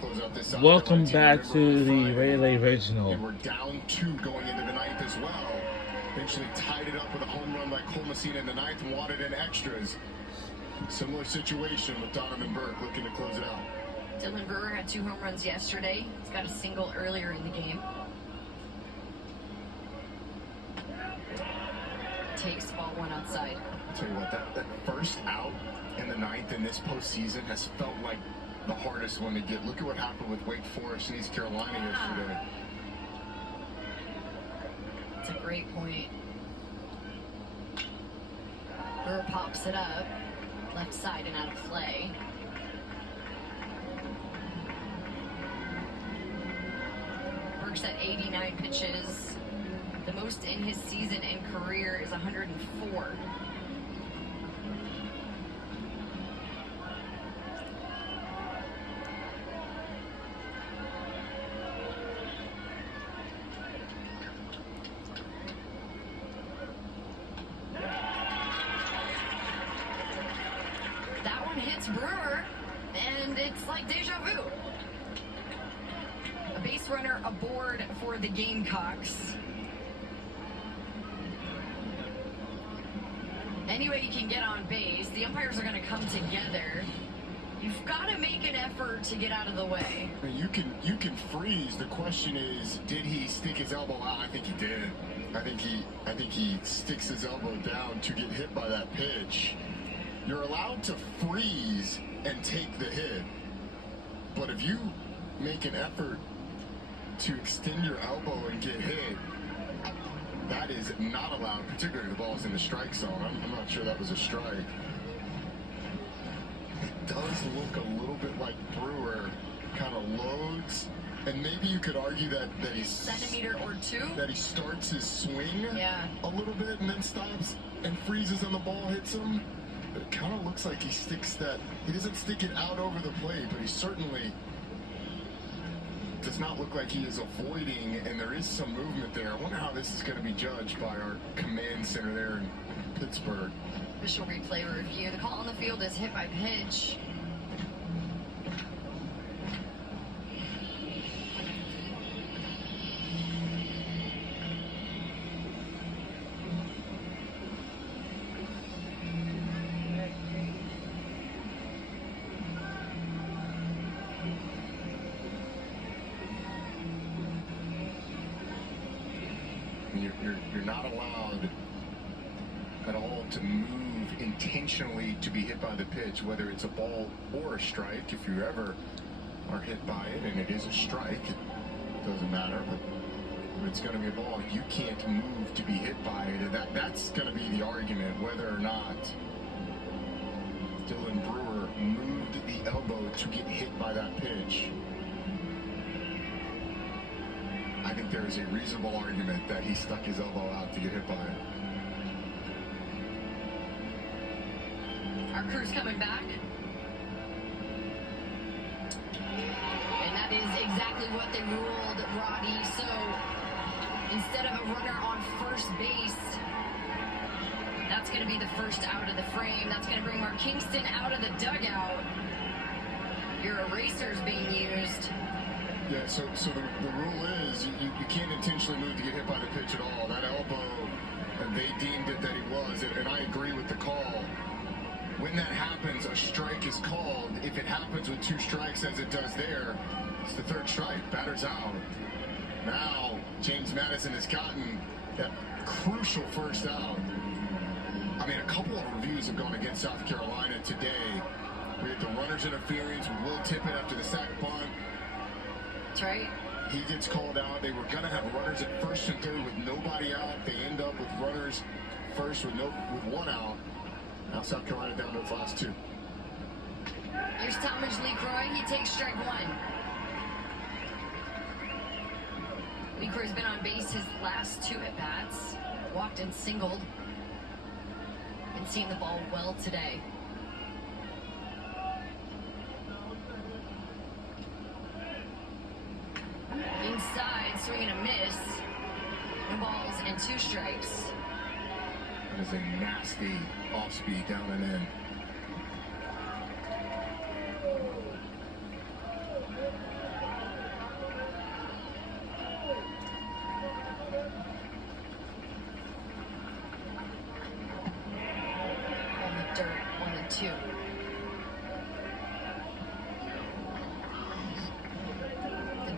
close out this. Welcome back to the Relay And Original. we're down 2 going into the ninth as well. Eventually tied it up with a home run by Cole Messina in the ninth and wanted in extras. Similar situation with Donovan Burke looking to close it out. Dylan Brewer had 2 home runs yesterday. He's got a single earlier in the game. Takes ball 1 outside. I'll tell you what, that first out in the ninth in this postseason has felt like the hardest one to get. Look at what happened with Wake Forest and East Carolina yesterday. It's a great point. Brewer pops it up, left side and out of play. Burke's at 89 pitches. The most in his season and career is 104. That one hits Brewer, and it's like deja vu. A base runner aboard for the Gamecocks. Any way you can get on base, the umpires are going to come together. You've got to make an effort to get out of the way. You can freeze. The question is, did he stick his elbow out? I think he did. I think he sticks his elbow down to get hit by that pitch. You're allowed to freeze and take the hit, but if you make an effort to extend your elbow and get hit, that is not allowed, particularly the ball's in the strike zone. I'm not sure that was a strike. It does look a little bit like Brewer kind of loads, and maybe you could argue that A centimeter or 2. that he starts his swing Yeah. a little bit and then stops and freezes and the ball hits him. But it kind of looks like he sticks that. He doesn't stick it out over the plate, but he certainly does not look like he is avoiding, and there is some movement there. I wonder how this is going to be judged by our command center there in Pittsburgh. Official replay review. The call on the field is hit by pitch. You're not allowed at all to move intentionally to be hit by the pitch, whether it's a ball or a strike. If you ever are hit by it and it is a strike, it doesn't matter. But if it's going to be a ball, you can't move to be hit by it. That's going to be the argument, whether or not Dylan Brewer moved the elbow to get hit by that pitch. I think there is a reasonable argument that he stuck his elbow out to get hit by it. Our crew's coming back. And that is exactly what they ruled, Roddy. So instead of a runner on first base, that's going to be the first out of the frame. That's going to bring Mark Kingston out of the dugout. Your eraser's being used. Yeah, so the rule is you can't intentionally move to get hit by the pitch at all. That elbow, and they deemed it that he was, and I agree with the call. When that happens, a strike is called. If it happens with 2 strikes as it does there, it's the 3rd strike. Batter's out. Now, James Madison has gotten that crucial first out. I mean, a couple of reviews have gone against South Carolina today. We had the runner's interference with Will Tippett after the sack bunt. That's right. He gets called out. They were going to have runners at first and third with nobody out. They end up with runners first with 1 out. Now South Carolina down to its last 2. Here's Talmadge LeCroy. He takes strike 1. LeCroy's been on base his last 2 at-bats. Walked and singled. Been seeing the ball well today. Inside, swing and a miss. No balls and 2 strikes. That is a nasty off-speed down and in.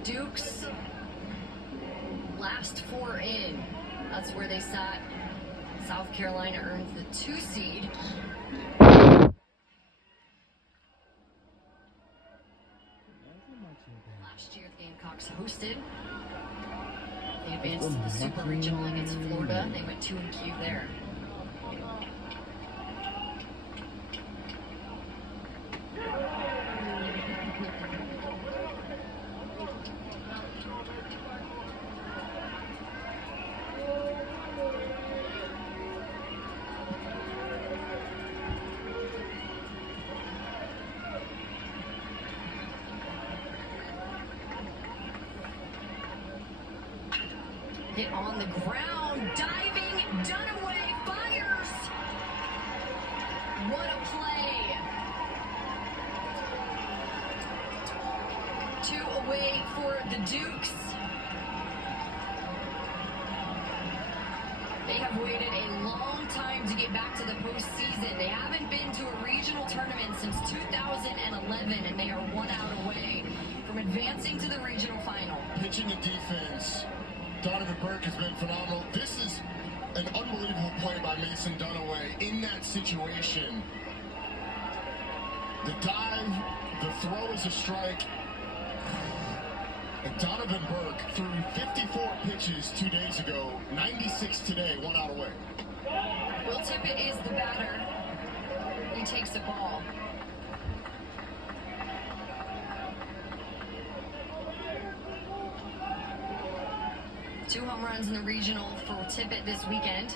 Dukes, last 4 in. That's where they sat. South Carolina earns the 2 seed. Last year, the Gamecocks hosted. They advanced to the Super Regional against Florida. They went 2-2 there. Hit on the ground, diving, Dunaway fires. What a play. 2 away for the Dukes. They have waited a long time to get back to the postseason. They haven't been to a regional tournament since 2011, and they are 1 out away from advancing to the regional final. Pitching and defense. Donovan Burke has been phenomenal. This is an unbelievable play by Mason Dunaway in that situation. The dive, the throw is a strike. And Donovan Burke threw 54 pitches 2 days ago, 96 today, 1 out away. Will Tippett is the batter. He takes the ball. Two home runs in the regional for Tippett this weekend.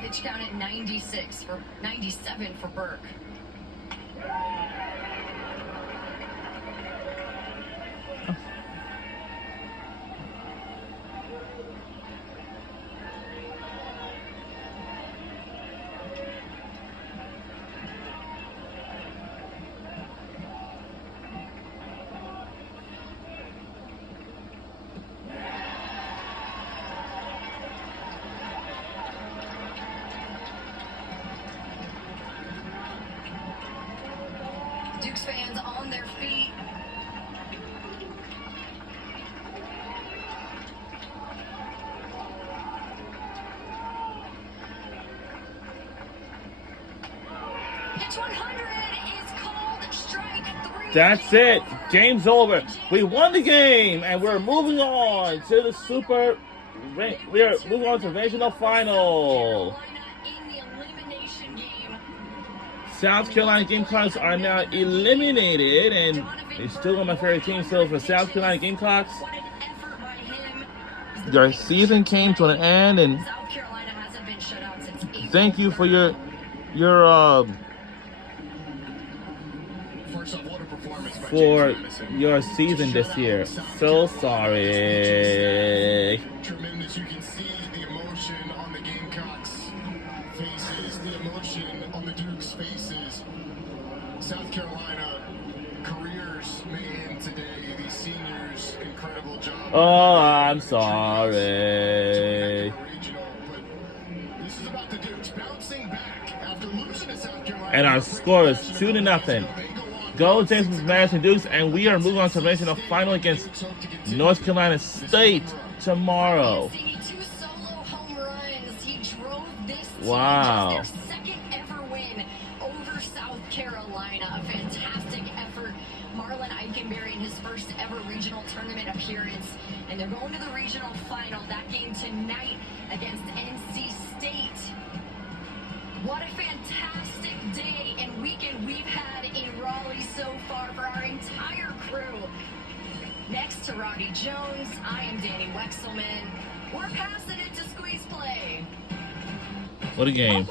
Pitch count at 97 for Burke. Dukes fans on their feet. Pitch 100 is called strike 3. That's it. Game's over. We won the game, and we're moving on to the Super. We're moving on to the regional final. South Carolina Gamecocks are now eliminated, and it's still on my favorite team. So for South Carolina Gamecocks, their season came to an end, and thank you for your for your season this year. So sorry. Tremendous. You can see the emotion on the Gamecocks faces, the emotion on the Dukes faces. South Carolina careers may end today. These seniors, incredible job. Oh, I'm sorry. This is about the Dukes bouncing back after losing to South Carolina. And our score is 2-0. Go James Madison Dukes, and we are moving on to the regional final against North Carolina State tomorrow. Wow. Their second ever win over South Carolina. A fantastic effort. Marlon Eichenberry in his first ever regional tournament appearance. And they're going to the regional final. That game tonight against NC State. What a fantastic day and weekend we've had in Raleigh so far for our entire crew. Next to Roddy Jones, I am Danny Wexelman. We're passing it to Squeeze Play. What a game.